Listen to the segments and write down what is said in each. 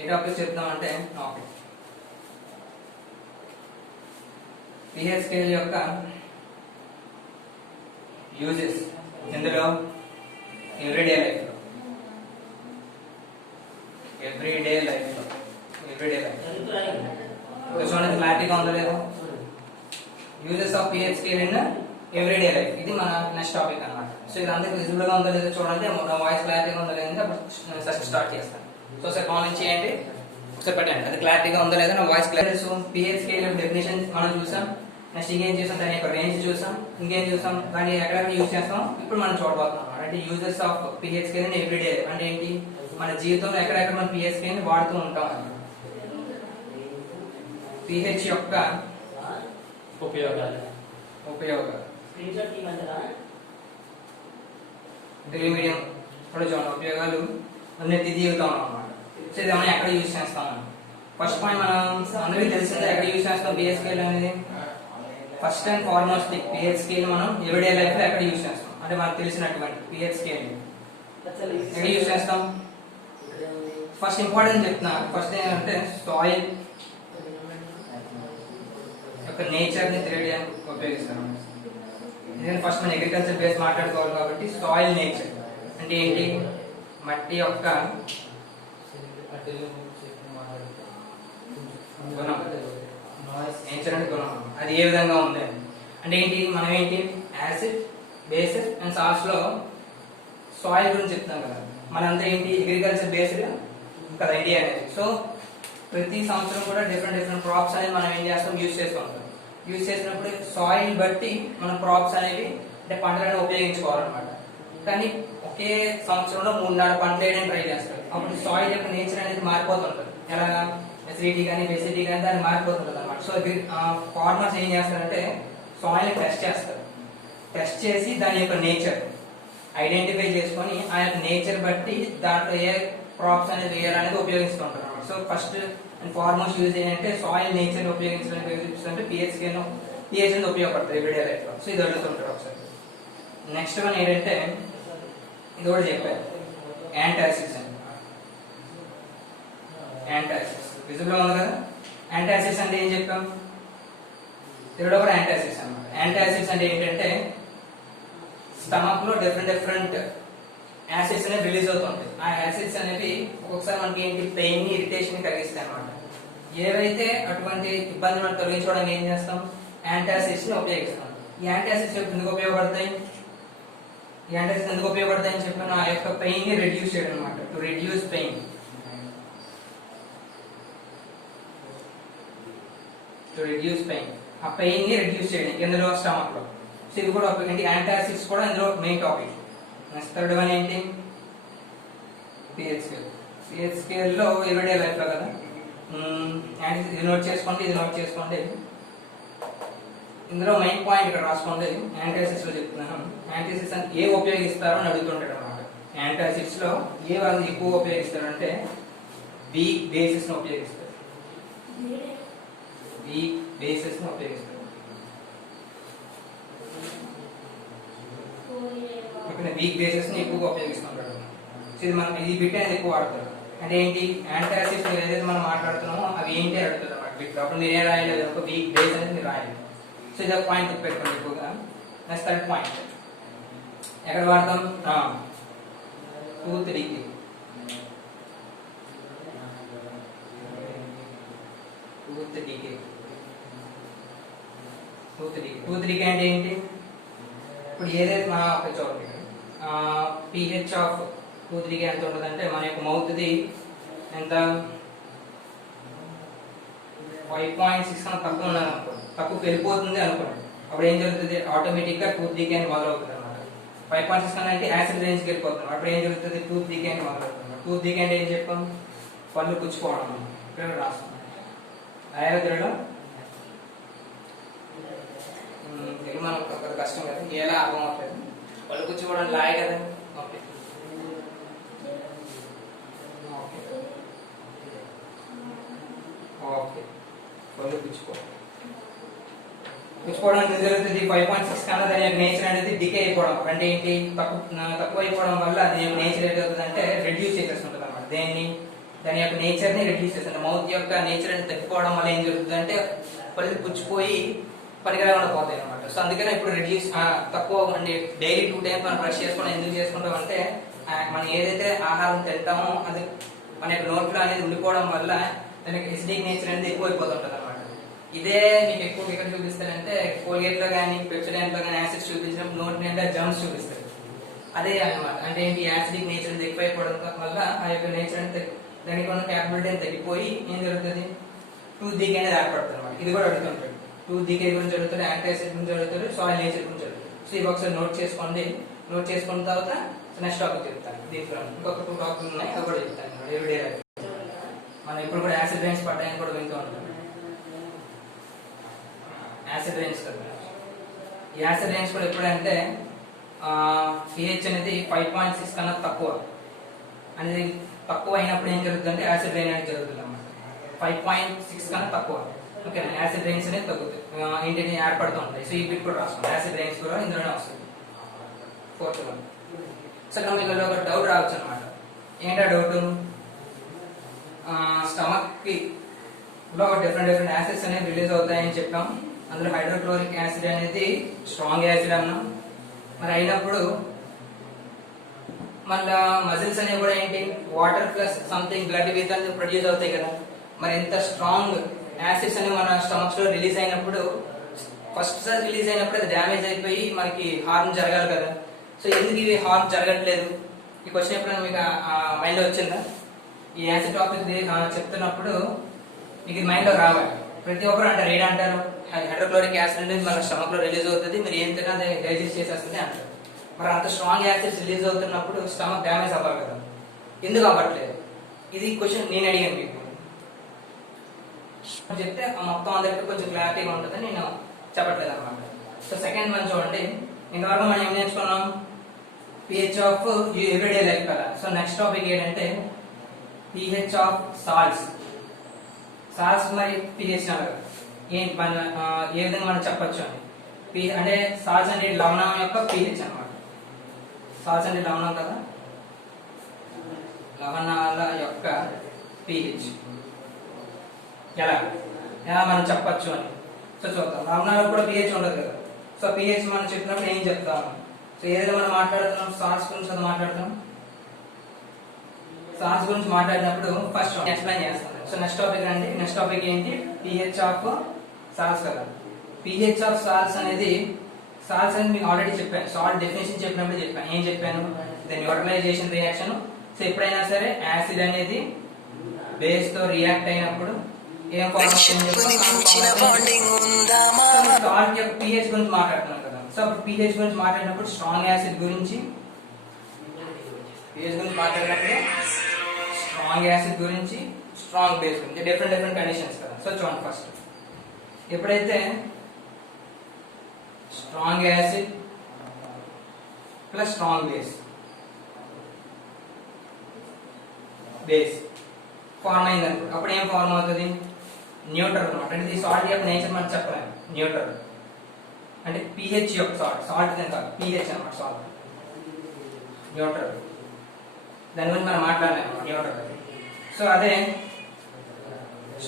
ఏ topic చెప్తామంటే okay pH scale యొక్క uses ఇందులో ఎవ్రీడే లైఫ్ చూడండి క్లారిటీగా ఉందో లేదో uses of pH scale in everyday life ఇది మన నెక్స్ట్ టాపిక్ అన్నమాట. సో ఇది అందరికి విజిబుల్ గా ఉందో లేదో చూడండి, వాయిస్ క్లారిటీగా ఉందో లేదంటే అప్పుడు సెషన్ స్టార్ట్ చేస్తాను. సో సార్ కామెంట్ చేయండి, ఒకసారి పెట్టండి అది క్లారిటీగా ఉందో లేదో నా voice clarity. So pH scale యొక్క డెఫినేషన్ మనం చూసాం, నెక్స్ట్ ఇంకేం చూసాం, దాని యొక్క రేంజ్ చూసాం, ఇంకేం చూసాం, దాన్ని ఎక్కడెక్కడ యూజ్ చేస్తాం ఇప్పుడు మనం చూడబోతున్నాం. అంటే uses of pH scale in everyday అంటే ఏంటి, మన జీవితంలో ఎక్కడెక్కడ మనం pH స్కేల్ వాడుతూ ఉంటాం. pH యొక్క ఉపయోగాలు తెలుగు మీడియం కూడా చూడండి, ఉపయోగాలు నిత్య జీవితంలో అన్నమాట. సో ఇది మనం ఎక్కడ యూజ్ చేస్తాం. ఫస్ట్ పాయింట్ మనం అందరికీ తెలిసిందే ఎక్కడ యూజ్ చేస్తాం pH స్కేల్ అనేది. First and foremost pH scale మనం ఎవ్రీడే లైఫ్ లో ఎక్కడ యూజ్ చేస్తాం అంటే మనకు తెలిసినటువంటి pH స్కేల్ ఎక్కడ యూజ్ చేస్తాం. ఫస్ట్ ఇంపార్టెంట్ చెప్తున్నా, ఫస్ట్ ఏంటంటే సాయిల్ యొక్క నేచర్ ని తెలియడానికి ఉపయోగిస్తాం. ఎందుకంటే ఫస్ట్ మనం అగ్రికల్చర్ బేస్ మాట్లాడుకోవాలి కాబట్టి సాయిల్ నేచర్ అంటే ఏంటి, మట్టి యొక్క గుణం, నేచర్ అంటే గుణం అది ఏ విధంగా ఉంది అంటే ఏంటి, మనం ఏంటి యాసిడ్ బేసిస్ అండ్ సాల్ట్స్ లో సాయిల్ గురించి చెప్తాం కదా. మనంతా ఏంటి అగ్రికల్చర్ బేస్డ్ కదా ఇండియా అనేది. సో ప్రతి సంవత్సరం కూడా డిఫరెంట్ క్రాప్స్ అనేది మనం ఏం చేస్తాం యూజ్ చేస్తూ ఉంటాం. యూజ్ చేసినప్పుడు సాయిల్ బట్టి మనం క్రాప్స్ అనేవి అంటే పంటలను ఉపయోగించుకోవాలన్నమాట. కానీ ఒకే సంవత్సరంలో 3-4 పంటలు వేయడానికి ట్రై చేస్తారు. అప్పుడు సాయిల్ యొక్క నేచర్ అనేది మారిపోతుంటుంది. ఎలాగా ఎసిడిటీ కానీ బెసిడిటీ కానీ దాన్ని మారిపోతుంటుంది అనమాట. సో ఫార్మర్స్ ఏం చేస్తారంటే సాయిల్ టెస్ట్ చేస్తారు. టెస్ట్ చేసి దాని యొక్క నేచర్ ఐడెంటిఫై చేసుకొని ఆ యొక్క నేచర్ బట్టి దాంట్లో ఏ క్రాప్స్ అనేది వేయాలనేది ఉపయోగిస్తూ ఉంటారు అనమాట. So first and foremost use ఏంటంటే సాయిల్ నేచర్ ఉపయోగించడానికి pH స్కేల్ అనేది ఉపయోగపడుతుంది ఎవ్రీడే లైఫ్ లో. సో ఇది అడుగుతుంటారు ఒకసారి. నెక్స్ట్ వన్ ఏంటంటే ఇది కూడా చెప్పారు యాంటాసిడ్స్ అని. యాంటాసిడ్స్ విజిబుల్ ఉంది కదా. యాంటాసిడ్స్ అంటే ఏం చెప్పాం, ఇక్కడ కూడా యాంటాసిడ్స్ అన్నమాట. యాంటాసిడ్స్ అంటే ఏంటంటే స్టమక్ లో డిఫరెంట్ యాసిడ్స్ అనేవి రిలీజ్ అవుతుంటాయి. ఆ యాసిడ్స్ అనేవి ఒక్కొక్కసారి మనకి ఏంటి పెయిన్ ని ఇరిటేషన్ ని కలిగిస్తాయి అన్నమాట. ఏవైతే అటువంటి ఇబ్బంది మనం తొలగించుకోవడానికి ఏం చేస్తాం, యాంటాసిడ్స్ ని ఉపయోగిస్తాం. ఈ యాంటాసిడ్స్ ఎందుకు ఉపయోగపడతాయి, ఈ యాంటాసిడ్స్ ఎందుకు ఉపయోగపడతాయి అని చెప్పిన ఆ యొక్క పెయిన్ ని రెడ్యూస్ చేయడం అనమాట. టు రెడ్యూస్ పెయిన్, ఆ పెయిన్ ని రెడ్యూస్ చేయడం ఇందులో స్టమక్ లో. సో ఇది కూడా యాంటాసిడ్స్ కూడా ఇందులో main topic. Next third one ఏంటి pH స్కేల్. pH స్కేల్ లో ఎవ్రీడే లైఫ్ లో కదా ఇది నోట్ చేసుకోండి. ఇందులో మెయిన్ పాయింట్ ఇక్కడ రాసుకోండి. యాంటాసిడ్స్ లో చెప్తున్నాను. యాంటాసిడ్స్ అంటే ఏ ఉపయోగిస్తారో అని అడుగుతుంటాడు అనమాట. యాంటాసిడ్స్ లో ఏ వాళ్ళు ఎక్కువ ఉపయోగిస్తారు అంటే వీక్ బేసిస్ ని ఉపయోగిస్తారు. వీక్ బేసిస్ ని ఎక్కువగా ఉపయోగిస్తుంటాడు. ఇది బిట్ అనేది ఎక్కువ వాడతారు. అంటే ఏంటి యాంటాసిడ్స్ ఏదైతే మనం మాట్లాడుతున్నామో అవి ఏంటి అడుగుతారు అన్నమాట. బిట్ అప్పుడు మీరు ఏ రాయలేదు, ఒక వీక్ బేస్ అనేది మీరు రాయాలి. సో ఇది ఒక పాయింట్ పెట్టుకోండి ఎక్కువగా. నెక్స్ట్ థర్డ్ పాయింట్ ఎక్కడ వాడతాం, టూత్ డికే. టూత్ డికే అంటే ఏంటి, ఇప్పుడు ఏదైతే మన చూడండి pH ఆఫ్ టూత్ డికే ఎంత ఉంటుంది అంటే మన యొక్క మౌత్ ది ఎంత 5.6 కన్నా తక్కువ ఉన్నది అనుకోండి, తక్కువ వెళ్ళిపోతుంది అనుకోండి. అప్పుడు ఏం జరుగుతుంది, ఆటోమేటిక్ గా టూత్ డికే అని మొదలవుతుంది అనమాట. 5.6 కన్నా అంటే యాసిడ్ రేంజ్కి వెళ్ళిపోతుంది. అప్పుడు ఏం జరుగుతుంది, టూత్ డికే అని మొదలవుతుంది. టూత్ డికే అంటే ఏం చెప్పాం, పళ్ళు పుచ్చుకోవడం. ఇక్కడ రాస్తాం అయోధ్యలో తెలుగు మనం కష్టం కదా, ఎలా అర్థం అవుతుంది. పళ్ళు పుచ్చుకోవడం లాయ్ కదా. ఓకే పళ్ళు పుచ్చుకోవడానికి ఏం జరుగుతుంది, 5.6 కన్నా దాని యొక్క నేచర్ అనేది డికే అయిపోవడం. అంటే ఏంటి, తక్కువ అయిపోవడం వల్ల దాని యొక్క నేచర్ ఏదవుతుంది అంటే రెడ్యూస్ చేసేస్తుంటుంది అనమాట. దేన్ని దాని యొక్క నేచర్ ని రెడ్యూస్ చేస్తుంది. మౌత్ యొక్క నేచర్ అని తగ్గిపోవడం వల్ల ఏం జరుగుతుంది అంటే పళ్ళు పుచ్చిపోయి పనికిరాకుండా పోతాయి అనమాట. సో అందుకనే ఇప్పుడు రెడ్యూస్ తక్కువ అండి. డైలీ 2 టైమ్స్ మనం బ్రష్ చేసుకోవడం ఎందుకు చేసుకుంటాం అంటే మనం ఏదైతే ఆహారం తింటామో అది మన యొక్క నోట్లో అనేది ఉండిపోవడం వల్ల దానికి ఎసిడిక్ నేచర్ అనేది ఎక్కువైపోతుంటుంది అనమాట. ఇదే మీకు ఎక్కువ ఎక్కడ చూపిస్తారంటే కోల్గేట్ లో కానీ పెప్సోడెంట్ లో కానీ యాసిడ్స్ చూపించినప్పుడు నోటి నిండా జమ్స్ చూపిస్తారు. అదే అనమాట. అంటే ఏంటి యాసిడిక్ నేచర్ అనేది ఎక్కువైపోవడం వల్ల ఆ యొక్క నేచర్ అనేది దానికి ఉన్న క్యాపబిలిటీ అని తగ్గిపోయి ఏం జరుగుతుంది, టూత్ డీకే అనేది ఏర్పడుతుంది అనమాట. ఇది కూడా అడుగుతుంటాడు. టూత్ డీకే గురించి అడుగుతారు, యాంటాసిడ్ గురించి అడుగుతారు, సాయిల్ నేచర్ గురించి అడుగుతారు. సో ఇవి ఒకసారి నోట్ చేసుకోండి. నోట్ చేసుకున్న తర్వాత నెక్స్ట్ టాపిక్ చెప్తాను. దీంట్లో ఇంకొక 2 టాపిక్ ఉన్నాయి, అవి కూడా చెప్తాను ఎవ్రీడే లైఫ్. మనం ఇప్పుడు కూడా యాసిడ్ రైన్స్ పడ్డాయని కూడా వింటూ ఉంటాం. యాసిడ్ రైన్స్ కదా, ఈ యాసిడ్ రైన్స్ కూడా ఎప్పుడంటే pH అనేది 5.6 కన్నా తక్కువ అనేది తక్కువ అయినప్పుడు ఏం జరుగుతుందంటే యాసిడ్ రైన్ అనేది జరుగుతుంది అన్నమాట. 5.6 కన్నా తక్కువ ఓకే యాసిడ్ రైన్స్ అనేది తగ్గుతాయి, ఏంటి ఏర్పడుతూ ఉంటాయి. సో ఈ బిట్ కూడా రాసుకోండి. యాసిడ్ రైన్స్ కూడా ఇందులోనే వస్తుంది. 4th one. సో ఇక్కడ మీకు ఒక డౌట్ రావచ్చు అనమాట. ఏంటా డౌట్, స్టమక్ కి లో డిఫరెంట్ యాసిడ్స్ అనేవి రిలీజ్ అవుతాయని చెప్పాం. అందులో హైడ్రోక్లోరిక్ యాసిడ్ అనేది స్ట్రాంగ్ యాసిడ్ అన్నాం. మరి అయినప్పుడు మళ్ళా మజిల్స్ అనేవి కూడా ఏంటి water plus something blood with అని ప్రొడ్యూస్ అవుతాయి కదా. మరి ఎంత స్ట్రాంగ్ యాసిడ్స్ అనేవి మన స్టమక్స్ లో రిలీజ్ అయినప్పుడు ఫస్ట్ సారి రిలీజ్ అయినప్పుడు అది డ్యామేజ్ అయిపోయి మనకి హార్మ్ జరగాలి కదా. సో ఎందుకు ఇవి హార్మ్ జరగట్లేదు? ఈ క్వశ్చన్ ఎప్పుడైనా మీకు మైండ్ లో వచ్చిందా? ఈ యాసిడ్ టాపిక్ చెప్తున్నప్పుడు మీకు మైండ్ లో రావాలి. ప్రతి ఒక్కరు అంటారు ఏంటంటారు, హైడ్రోక్లోరిక్ యాసిడ్ అనేది మన స్టమక్ లో రిలీజ్ అవుతుంది, మీరు ఏం తిన్నా అది డైజెస్ట్ చేసేస్తుంది అంటారు. మరి అంత స్ట్రాంగ్ యాసిడ్స్ రిలీజ్ అవుతున్నప్పుడు స్టమక్ డ్యామేజ్ అవ్వాలి కదా, ఎందుకు అవ్వట్లేదు? ఇది క్వశ్చన్ నేను అడిగాను మీకు. చెప్తే మొత్తం అందరికీ కొంచెం క్లారిటీగా ఉంటుందని నేను చెప్పట్లేదు అనమాట. సో సెకండ్ వన్ చూడండి. ఇంతవరకు మనం ఏం నేర్చుకున్నాం, pH ఆఫ్ ఎవ్రీడే లైఫ్ కదా. సో నెక్స్ట్ టాపిక్ ఏంటంటే pH ఆఫ్ సాల్ట్స్. సాల్ట్స్ మరి pH ఏంటి మన ఏ విధంగా మనం చెప్పొచ్చు అని. అంటే సాల్ట్స్ అంటే లవణం యొక్క pH అన్నమాట. సాల్ట్స్ అంటే లవణం కదా, లవణాల యొక్క pH ఎలా మనం చెప్పొచ్చు అని. సో చూద్దాం. లవణాలకు కూడా pH ఉండదు కదా. సో pH మనం చెప్పినప్పుడు ఏం చెప్తాము? సో ఏదైనా మనం మాట్లాడుతున్నాం సాల్ట్స్ గురించి అది మాట్లాడుతున్నాం. సాల్ట్స్ గురించి మాట్లాడినప్పుడు ఫస్ట్ ఎక్స్ప్లెయిన్ చేస్తాను. సో నెక్స్ట్ టాపిక్ అండి. నెక్స్ట్ టాపిక్ ఏంటి, pH ఆఫ్ సాల్ట్స్ కదా. pH ఆఫ్ సాల్ట్స్ అనేది సాల్ట్స్ అని మీకు ఆల్రెడీ చెప్పాను. సాల్ట్ డెఫినేషన్ చెప్పినప్పుడు చెప్పాను. ఏం చెప్పాను, ద న్యూట్రలైజేషన్ రియాక్షన్. సో ఎప్పుడైనా సరే యాసిడ్ అనేది బేస్ తో రియాక్ట్ అయినప్పుడు ఏం ఫార్మ్ అవుతుంది, సాల్ట్ యొక్క pH గురించి మాట్లాడుతున్నాం కదా. సో అప్పుడు pH గురించి మాట్లాడినప్పుడు స్ట్రాంగ్ యాసిడ్ గురించి, pH గురించి మాట్లాడినప్పుడు స్ట్రాంగ్ యాసిడ్ గురించి, స్ట్రాంగ్ బేస్ గురించి, డిఫరెంట్ కండిషన్స్ కదా. సో చూడండి, ఫస్ట్ ఎప్పుడైతే strong acid plus strong base form అయింది అప్పుడు ఏం ఫార్మ్ అవుతుంది, న్యూట్రల్ అనమాట. అంటే ఈ సాల్ట్ యొక్క నేచర్ మనం చెప్పలేము. న్యూట్రల్ అంటే pH యొక్క సాల్ట్ కాదు, pH అనమాట. సాల్ట్ న్యూట్రల్, దాని గురించి మనం మాట్లాడలేము. న్యూట్రల్. సో అదే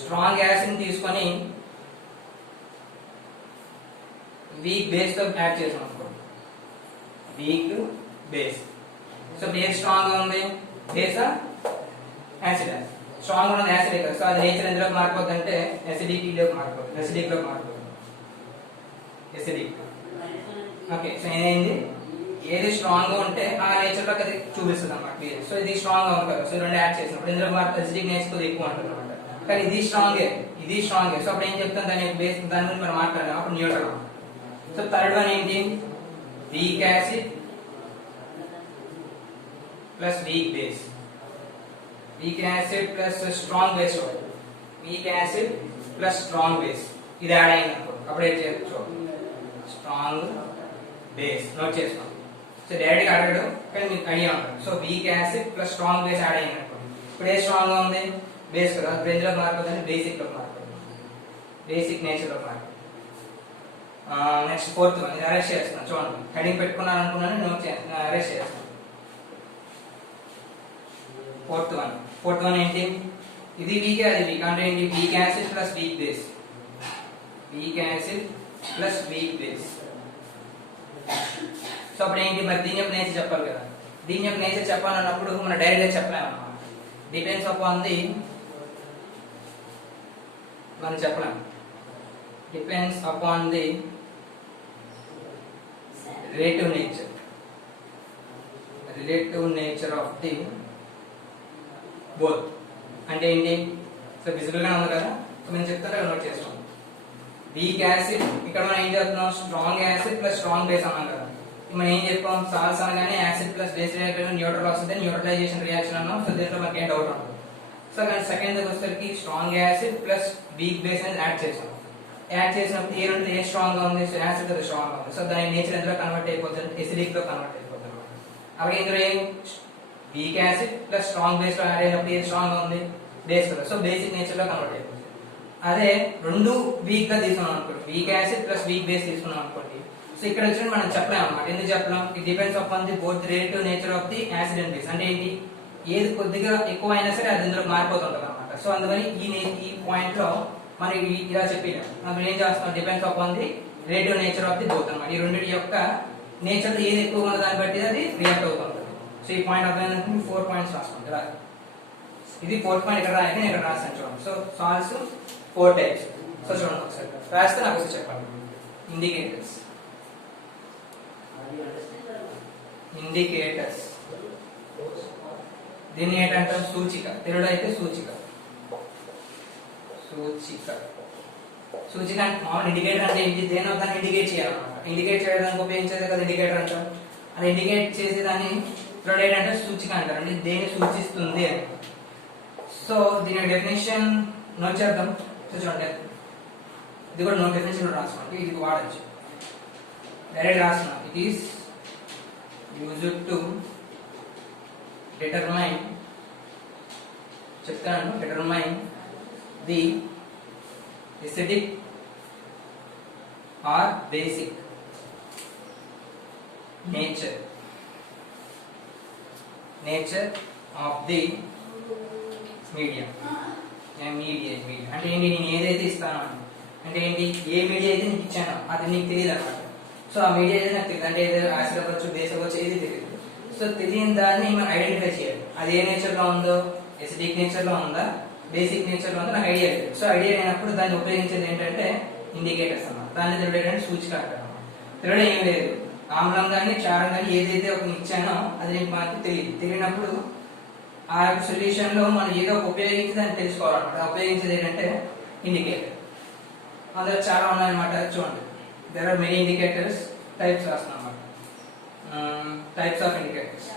స్ట్రాంగ్ యాసిడ్ తీసుకొని వీక్ బేస్ తో యాడ్ చేసాం అనుకో, weak base. So base strong గా ఉంది, బేస్ యాసిడ్. స్ట్రాంగ్ ఉన్నది యాసిడ్ కదా. సో అది నేచర్ ఎందులోకి మారిపోతుంది అంటే ఎసిడిటీలోకి మారిపోతుంది, ఎసిడిక్లోకి మారిపోతుంది, ఎసిడిక్. ఓకే. సో ఏమైంది, ఏది స్ట్రాంగ్ గా ఉంటే ఆ నేచర్ లోకి అది చూపిస్తుంది అన్నమాట. సో ఇది స్ట్రాంగ్ గా ఉంది కదా. సో రెండు యాడ్ చేసినప్పుడు ఇందులో ఎసిడిక్ నేచర్ ఎక్కువ ఉంటుంది అనమాట. కానీ ఇది స్ట్రాంగే, ఇది స్ట్రాంగే. సో అప్పుడు ఏం చెప్తాం, దాని బేస్ దాని గురించి మనం మాట్లాడాం, అప్పుడు న్యూట్రల్. సో థర్డ్ వన్ ఏంటి, weak acid plus weak base. Weak acid plus strong base, weak acid plus strong base ఇది యాడ్ అయింది అనుకో, అప్పుడు ఏం చేయొచ్చు, స్ట్రాంగ్ బేస్. నోట్ చేసుకోండి. సో డైరెక్ట్గా అడగడు కానీ మీకు ఐడియా ఉంటుంది. So weak acid plus strong base add అయింది అనుకో, ఇప్పుడు ఏ స్ట్రాంగ్ గా ఉంది, బేస్ కదా. బ్రెయిన్ లో మారిపోతుంది, బేసిక్ లో మారిపోతుంది, బేసిక్ నేచర్ లో మారిపోతుంది. నెక్స్ట్ ఫోర్త్ వన్, ఇది అరెస్ట్ చేస్తున్నాను చూడండి. హెడింగ్ పెట్టుకున్నాను అనుకున్నాను, నోట్ చేస్తాను, అరెస్ట్ చేస్తాను. ఫోర్త్ వన్ ఏంటి, ఇది వీక్ అది వీక్ అంటే ఏంటి, weak acid plus weak base, weak acid plus weak base. So అప్పుడు ఏంటి, మరి దీని యొక్క నేచర్ చెప్పాలి కదా. దీని యొక్క నేచర్ చెప్పాలన్నప్పుడు మనం డైరెక్ట్ గా చెప్పలేము అన్నమాట. డిపెండ్స్ అపాన్ ది, మనం చెప్పలేము, depends upon the relative nature of the both. అంటే ఏంటి, సో విజిబుల్ గా ఉంది కదా, సో నేను చెప్తాను నోట్ చేసుకోండి. వీక్ యాసిడ్, ఇక్కడ మనం ఏం చెప్తున్నాం, strong acid plus strong base అన్నాం కదా. మనం ఏం చెప్పాం, సాల్స్ అనగానే acid plus base reaction neutral వస్తుంది, న్యూట్రలైజేషన్ రియాక్షన్ అన్నాం. సో దీంట్లో మనకి ఏం డౌట్ ఉండదు. సో కానీ సెకండ్ వచ్చేసరికి strong acid plus weak base అనేది యాడ్ చేసాం. యాడ్ చేసినప్పుడు ఏ స్ట్రాంగ్ గా ఉంది, సో యాసిడ్ అది స్ట్రాంగ్ గా ఉంది. సో దాని నేచర్ ఎందులో కన్వర్ట్ అయిపోతుంది, ఎసిడిక్ లో కన్వర్ట్ అయిపోతుంది. అలాగే ఇందులో ఏం weak acid plus strong base లో యాడ్ అయినప్పుడు ఏది స్ట్రాంగ్ గా ఉంది, బేస్ కదా. సో బేసిక్ నేచర్ లో కన్వర్ట్ అయిపోతుంది. అదే రెండు వీక్ గా తీసుకున్నాం అనుకోండి, weak acid plus weak base తీసుకున్నాం అనుకోండి, సో ఇక్కడ వచ్చి మనం చెప్పలేము అన్నమాట. ఎందుకు చెప్పలేం, it depends upon the both relative nature of the acid and base. అంటే ఏంటి, ఏది కొద్దిగా ఎక్కువ అయినా సరే అది ఇందులో మారిపోతుంటది అనమాట. సో అందుకని ఈ పాయింట్ లో మనం ఇలా చెప్పలేము. మనం ఏం చేస్తున్నాం, depends upon the relative nature of the both అన్నమాట. ఈ రెండింటి యొక్క నేచర్ ఏది ఎక్కువ ఉన్న దాన్ని బట్టి అది రియాక్ట్ అవుతుంటది. సో ఈ పాయింట్ అర్థమైనప్పుడు 4 పాయింట్స్ రాసుకోండి ఇలా. ఇది 4th పాయింట్ ఇక్కడ రాయక నేను ఇక్కడ రాస్తాను చూడండి. So salts 4 types. సో చూడండి ఒకసారి రాస్తే నాకు ఒకసారి చెప్పండి. ఇండికేటర్స్ దీన్ని ఏంటంటే సూచిక, తెలుగులో అయితే సూచిక. సూచిక అంటే మామూలు ఇండికేటర్ అంటే ఏంటి, దేని దాన్ని ఇండికేట్ చేయాలన్నమాట. ఇండికేట్ చేయడానికి ఉపయోగించేది కదా ఇండికేటర్ అంటారు. అది ఇండికేట్ చేసేదాన్ని తెలుగులో ఏంటంటే సూచిక అంటారు. అంటే దేన్ని సూచిస్తుంది అని. సో దీని డెఫినేషన్ నోట్ చేద్దాం. సో చూడండి, ఇది కూడా నోట్ డెఫినేషన్ రాసుకోండి, ఇది వాడచ్చు. డైరెక్ట్ రాస్తున్నాం. It is used to determine, చెప్తాను, determine the acidic or basic nature of the medium. Medium అంటే ఏంటి, నేను ఏదైతే ఇస్తానో అంటే ఏంటి, ఏ మీడియా అయితే నీకు ఇచ్చానో అది నీకు తెలియదు అనమాట. సో ఆ మీడియా అయితే నాకు తెలియదు, అంటే ఏదో యాసిడ్ అవ్వచ్చు, బేస్ అవ్వచ్చు, ఏది తెలియదు. సో తెలియని దాన్ని మనం ఐడెంటిఫై చేయాలి. అది ఏ నేచర్ లో ఉందో, ఎసిడిక్ నేచర్ లో ఉందా, బేసిక్ నేచర్ లో ఉందో నాకు ఐడియా లేదు. సో ఐడియా లేనప్పుడు దాన్ని ఉపయోగించేది ఏంటంటే ఇండికేటర్స్ అన్నమాట. దాన్ని తెలియడం సూచిక అంటారు. తెలియడం ఏం లేదు, ఆమ్లం కానీ క్షారం కానీ ఏదైతే ఒక ఇచ్చానో అది నీకు మనకి తెలియనప్పుడు ఆ యొక్క సొల్యూషన్ లో మనం ఏదో ఒక ఉపయోగించి దాన్ని తెలుసుకోవాలన్నమాట. ఉపయోగించేది ఏంటంటే ఇండికేటర్. అందులో చాలా ఉన్నాయన్నమాట. చూడండి, there are many indicators, types రాస్తున్నాం అన్నమాట. Types of indicators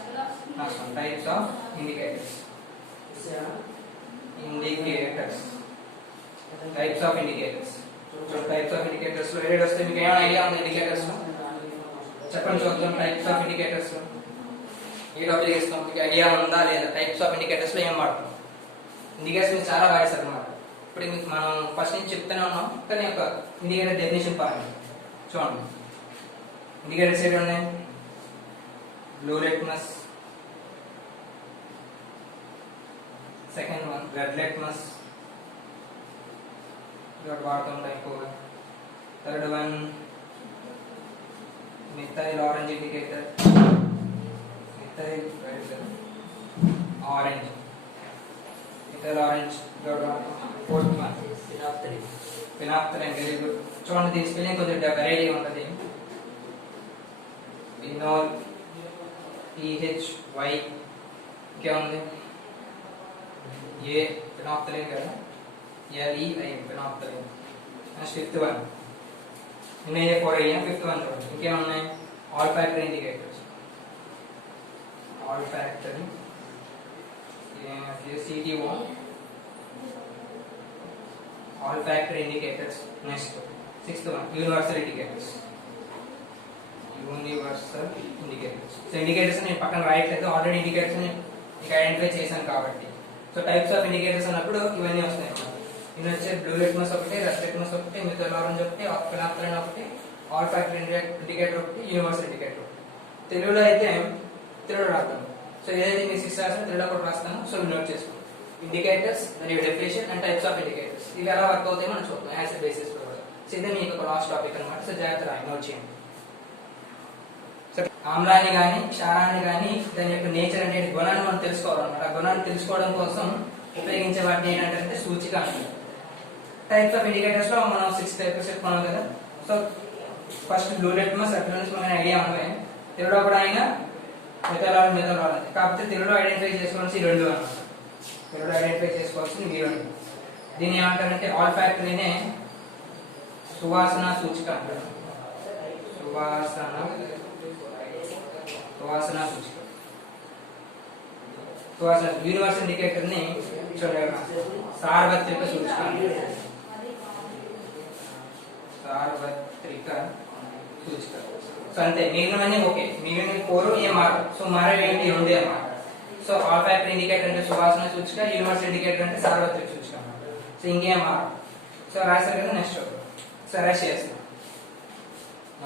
types of indicators types of indicators. Types of indicators లో ఏడు వస్తాయి. మీకు ఏమైనా ఐడియా ఉంది ఇండికేటర్స్ లో? చెప్పండి చూద్దాం. టైప్స్ ఆఫ్ ఇండికేటర్స్ లో ఏడు ఉపయోగిస్తాం, మీకు ఐడియా ఉందా లేదా? టైప్స్ ఆఫ్ ఇండికేటర్స్ లో ఏం వాడతాం? ఇండికేటర్స్ మీకు చాలా వాడేస్తారు అన్నమాట. ఇప్పుడు మీకు మనం ఫస్ట్ నుంచి చెప్తూనే ఉన్నాం, కానీ ఒక ఇండికేటర్ డెఫినేషన్ పరంగా చూడండి. ఇండికేటర్స్ ఏడు ఉన్నాయి, blue litmus, second one red litmus, వాడుతుంటాం ఎక్కువగా. Third one methyl orange indicator, methyl orange, fourth one phenolphthalein. Very good. చూడండి, దీని స్పెల్లింగ్ కొంచెం వెరైటీ ఉంటుంది. ఫినాల్, PHY, ఇంకేముంది, ఏ ఫినాప్థలిన్ కదా, LEI ఫినాప్థలిన్. నెక్స్ట్ ఫిఫ్త్ వన్, ఇన్ని 4 అయ్యా. ఫిఫ్త్ వన్ చూడండి, ఇంకేమున్నాయి, all factory indicators, all factory, CTO, all factory indicators. Next sixth one, universal indicators, universal indicators. So indicators నేను పక్కన రాయట్లేదు, ఆల్రెడీ ఇండికేటర్స్ మీకు ఐడెంటిఫై చేశాను కాబట్టి. సో టైప్స్ ఆఫ్ ఇండికేటర్స్ అన్నప్పుడు ఇవన్నీ వస్తాయి అన్నమాట. ఇవి వచ్చే బ్లూ లిట్మస్ ఒకటి, రెడ్ లిట్మస్ ఒకటి, మిథైల్ ఆరెంజ్ ఒకటి, ఫినాప్థలిన్ ఒకటి, ఆల్ ఫ్యాక్టరీ ఇండికేటర్ ఒకటి, యూనివర్సల్ ఇండికేటర్ ఒకటి. తెలుగులో అయితే తెలుగు రాద్దాం. సో ఏదైతే మీకు 6 రాస్తాను 3లో కూడా రాస్తాను. సో నోట్ చేసుకోండి. ఇండికేటర్స్, దాని definition and types of indicators, ఇవి ఎలా వర్క్ అవుతాయి మనం చూద్దాం యాసిడ్ బేసిస్ లో కూడా. సో ఇది మీకు ఒక లాస్ట్ టాపిక్ అనమాట. సో జాగ్రత్త రాయి, నోట్ చేయండి. సో ఆమ్లాన్ని కానీ క్షారాన్ని కానీ దాని యొక్క నేచర్ అనేది గుణాన్ని మనం తెలుసుకోవాలన్నమాట. ఆ గుణాన్ని తెలుసుకోవడం కోసం ఉపయోగించే వాటిని ఏంటంటే సూచిక అంటారు. టైప్స్ ఆఫ్ ఇండికేటర్స్ లో మనం 6 టైప్స్ చెప్పుకున్నాం కదా. So first blue litmus, red litmus మనకి ఐడియా ఉన్నాయి. తెలుగులో కూడా అయినా మెథలాల్ కాకపోతే తెలుగులో ఐడెంటిఫై చేసుకోవాల్సి ఈ రెండు అన్నమాట. తెలుగులో ఐడెంటిఫై చేసుకోవాల్సింది ఈ రెండు. దీన్ని ఏమంటారంటే ఆల్ఫాక్టరీనే సువాసన సూచిక అంటారు. సువాసన సూచిక. సువాసన యూనివర్సల్ ఇండికేటర్ ని సార్వత్రిక సూచిక అంటారు. సార్వత్రిక సూచిక. సో అంతే, మిగిలినవన్నీ ఓకే. మిగిలిన 4 ఏం మారదు. సో మారేవి ఏంటి? రెండే అన్నమాట. సో ఆల్ఫాక్టరీ ఇండికేటర్ అంటే సువాసన సూచిక, యూనివర్సల్ ఇండికేటర్ అంటే సార్వత్రిక సూచిక అన్నమాట. సో ఇంకేం మారదు. సో రాశారు కదా, నెక్స్ట్ సో అరెస్ట్ చేస్తాం.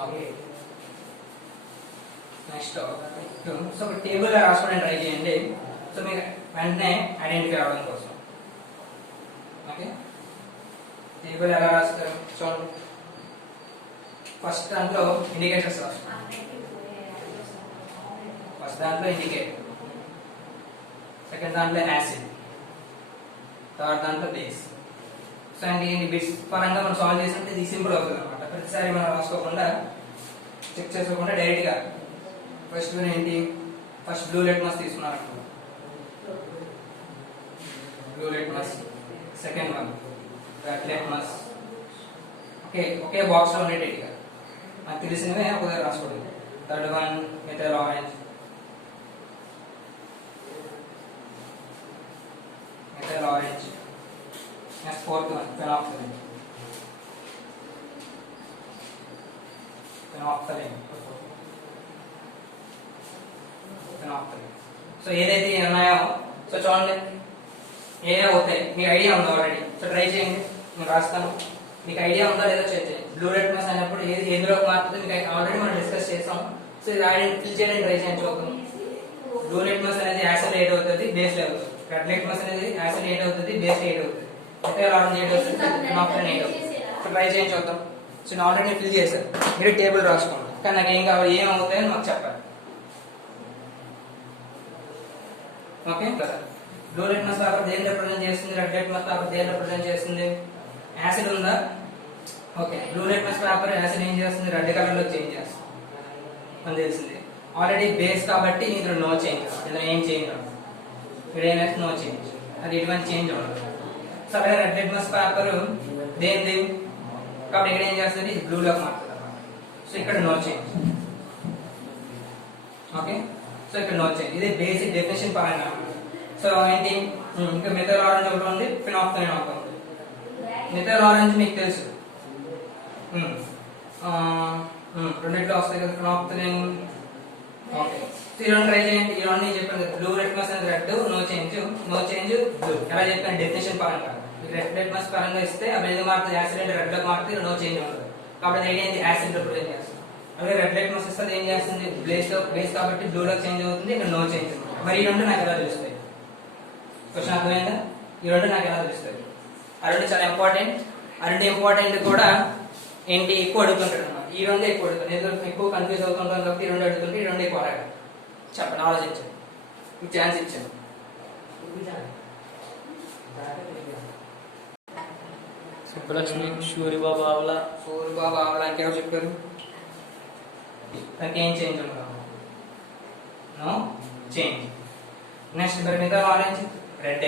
ఓకే, నెక్స్ట్ సో ఒక టేబుల్ రాసుకోవడానికి ట్రై చేయండి. సో మీకు వెంటనే ఐడెంటిఫై అవడం కోసం. ఓకే, టేబుల్ ఎలా రాస్తారు చూడండి. ఫస్ట్ దాంట్లో ఇండికేటర్స్ రాస్తాం. ఫస్ట్ దాంట్లో ఇండికేటర్, సెకండ్ దాంట్లో యాసిడ్, థర్డ్ దాంట్లో బేస్. సో అండ్ ఈ బిట్స్ పరంగా మనం సాల్వ్ చేస్తుంటే ఇది సింపుల్ అవుతుంది అనమాట. ప్రతిసారి మనం రాసుకోకుండా చెక్ చేసుకోకుండా డైరెక్ట్ గా ఫస్ట్ వన్ ఏంటి? ఫస్ట్ బ్లూ లిట్మస్ తీసుకున్నాం అనుకో, blue litmus. Second one red litmus. Okay, ఒకే బాక్స్ లో ఉండేటిగా నాకు తెలిసినవే ఒక దగ్గర రాసుకోండి. Third one methyl orange, methyl orange. Next fourth one phenolphthalein, phenolphthalein, phenolphthalein. So ఏదైతే ఉన్నాయో సో చూడండి ఏవే అవుతాయి. మీకు ఐడియా ఉందా ఆల్రెడీ? సో ట్రై చేయండి, నేను రాస్తాను. మీకు ఐడియా ఉందా లేదో చేయండి. బ్లూ లిట్మస్ అయినప్పుడు ఏది ఎందులోకి మారుతుంది మీకు ఆల్రెడీ మనం డిస్కస్ చేసాం. సో ఇది ఫిల్ చేయడానికి ట్రై చేయండి చూద్దాం. బ్లూ లిట్మస్ అనేది యాసిడ్ ఎయిట్ అవుతుంది, బేస్ అవుతుంది. రెడ్ లిట్మస్ అనేది యాసిడ్ ఎయిట్ అవుతుంది, బేస్ ఎయిట్ అవుతుంది. మెథైల్ ఆరెంజ్ ఎయిట్ అవుతుంది, ఫెనాక్సలిన్ ఎయిట్ అవుతుంది. సో ట్రై చేయండి చూద్దాం. సో నేను ఆల్రెడీ ఫిల్ చేశాను, మీరు టేబుల్ రాసుకోండి. కానీ నాకు ఏం కావాలి, ఏం అవుతాయని మాకు చెప్పాలి. ఓకే కదా. బ్లూ లిట్మస్ పేపర్ దేని రిప్రజెంట్ చేస్తుంది? రెడ్ లిట్మస్ పేపర్ దేని రిప్రజెంట్ చేస్తుంది? యాసిడ్ ఉందా? Okay, blue litmus paper acid ఏం చేస్తుంది? రెడ్ కలర్ లో చేంజ్ చేస్తుంది అని తెలిసింది. ఆల్రెడీ బేస్ కాబట్టి ఇందులో నో చేంజ్, ఇందులో ఏం చేంజ్ ఉండదు. ఇక్కడ ఏమైతే నో చేంజ్, అది ఎటువంటి చేంజ్ ఉండదు. సో అలాగే రెడ్ లిట్మస్ పేపర్ దేనిది కాబట్టి ఇక్కడ ఏం చేస్తుంది? ఇది బ్లూలోకి మారుతుంది అన్నమాట. సో ఇక్కడ నో చేంజ్. ఓకే, సో ఇక్కడ నో చేంజ్. ఇది బేసిక్ డెఫినేషన్ పరంగా. సో ఏంటి ఇంకా మెథైల్ ఆరెంజ్ ఒకటి ఉంది, ఫినాక్సలిన్ ఒకటి ఉంది. మెథైల్ ఆరెంజ్ మీకు తెలుసు, రెండిట్లో వస్తాయి కదా ఫినాక్సలిన్. ఓకే, సో ఈ రెండు ట్రై చేయండి. ఈ రెండు చెప్పాను కదా, బ్లూ లిట్మస్ అనేది red, no change, no change blue. ఎలా చెప్పాను డెఫినేషన్ పరంగా. రెడ్ లిట్మస్ పరంగా ఇస్తే అవి ఎందుకు మారుతుంది? యాసిడ్ అంటే రెడ్ లోకి మారుతుంది, నో చేంజ్ ఉంటుంది. కాబట్టి అది ఏంటి? యాసిడ్ రిప్రజెంట్ చేస్తుంది. అలాగే రెడ్ లిట్మస్ ఇస్తే ఏం చేస్తుంది? బేస్ కాబట్టి బ్లూ లోకి చేంజ్ అవుతుంది, ఇక్కడ నో చేంజ్. మరి ఈ రెండు నాకు ఎలా తెలుస్తాయి? క్వశ్చన్ అర్థమైందా? ఈ రెండు నాకు ఎలా తెలుస్తాయి? ఆ రెండు చాలా ఇంపార్టెంట్. ఆ రెండు ఇంపార్టెంట్ కూడా ఏంటి ఎక్కువ అడుగుతుంటాడు అన్నమాట. ఈ రెండు ఎక్కువ అడుగుతాను, ఎందుకంటే ఎక్కువ కన్ఫ్యూజ్ అవుతుంటాను కాబట్టి ఈ రెండు అడుగుతుంటే ఈ రెండు ఎక్కువ అడగాలి. చెప్పండి, ఆలోచించండి, మీకు ఛాన్స్ ఇచ్చాను. సుబ్బలక్ష్మి, సూరిబాబు ఆవల. సూరిబాబు ఆవల అంటే ఎవరు చెప్పారు? దానికి ఏం చేంజ్ ఉండదు, నో చేంజ్. నెక్స్ట్ మరి మెథైల్ ఆరెంజ్ రెడ్,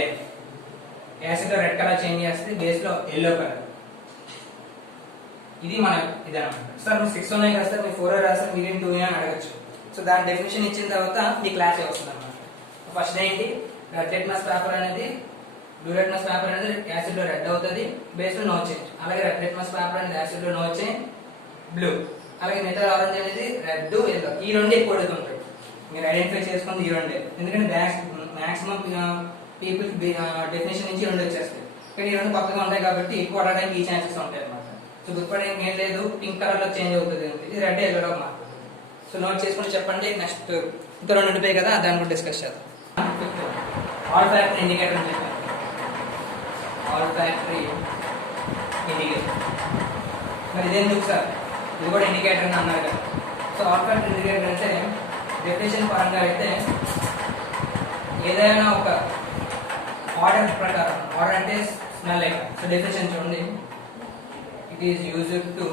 యాసిడ్ లో రెడ్ కలర్ చేంజ్ చేస్తుంది, బేస్ లో ఎల్లో కలర్. ఇది మన ఇది అనమాట. సార్ మీరు 6 ఉన్నాయి కదా సార్, మీరు 4 రాస్తారు, మీరు 2 అని అడగచ్చు. సో దాని డెఫినేషన్ ఇచ్చిన తర్వాత మీ క్లాస్ వస్తుంది అనమాట. ఫస్ట్ ఏంటి? రెడ్ లిట్మస్ పేపర్ అనేది బ్లూ లిట్మస్ పేపర్ అనేది యాసిడ్ లో రెడ్ అవుతుంది, బేస్ లో నో చేంజ్. అలాగే రెడ్ లిట్మస్ పేపర్ అనేది యాసిడ్ లో నో చేంజ్, బ్లూ. అలాగే మెథైల్ ఆరెంజ్ అనేది రెడ్, ఎల్లో. ఈ రెండు ఎక్కువ అడుగుతుంటాయి. మీరు ఐడెంటిఫై చేసుకుంది ఈ రెండే, ఎందుకంటే మాక్సిమం పీపుల్ డెఫినేషన్ నుంచి రెండు వచ్చేస్తాయి. కానీ ఈ రెండు కొత్తగా ఉంటాయి కాబట్టి ఎక్కువ అడగడానికి ఈ ఛాన్సెస్ ఉంటాయి అనమాట. సో గుర్తుపడడానికి ఏం లేదు, పింక్ కలర్ లో చేంజ్ అవుతుంది, ఇది రెడ్ ఎల్లో మారుతుంది. సో నోట్ చేసుకుని చెప్పండి. నెక్స్ట్ ఇంకా 2 ఉండిపోయాయి కదా, దాని గురించి డిస్కస్ చేద్దాం. ఆల్ ఫ్యాక్టరీ ఇండికేటర్ అని చెప్పాను. ఆల్ ఫ్యాక్టరీ ఇండికేటర్ మరి ఇదేందుకు సార్, ఇది కూడా ఇండికేటర్ అని అన్నారు కదా. సో ఆల్ ఫ్యాక్టరీ ఇండికేటర్ అంటే డెఫినేషన్ పరంగా అయితే ఏదైనా ఒక ఆర్డర్ ప్రకారం, ఆర్డర్ అంటే స్మెల్ లైక్, సో డెఫినేషన్ చూడండి, ఇట్ ఈస్ యూజ్డ్ టు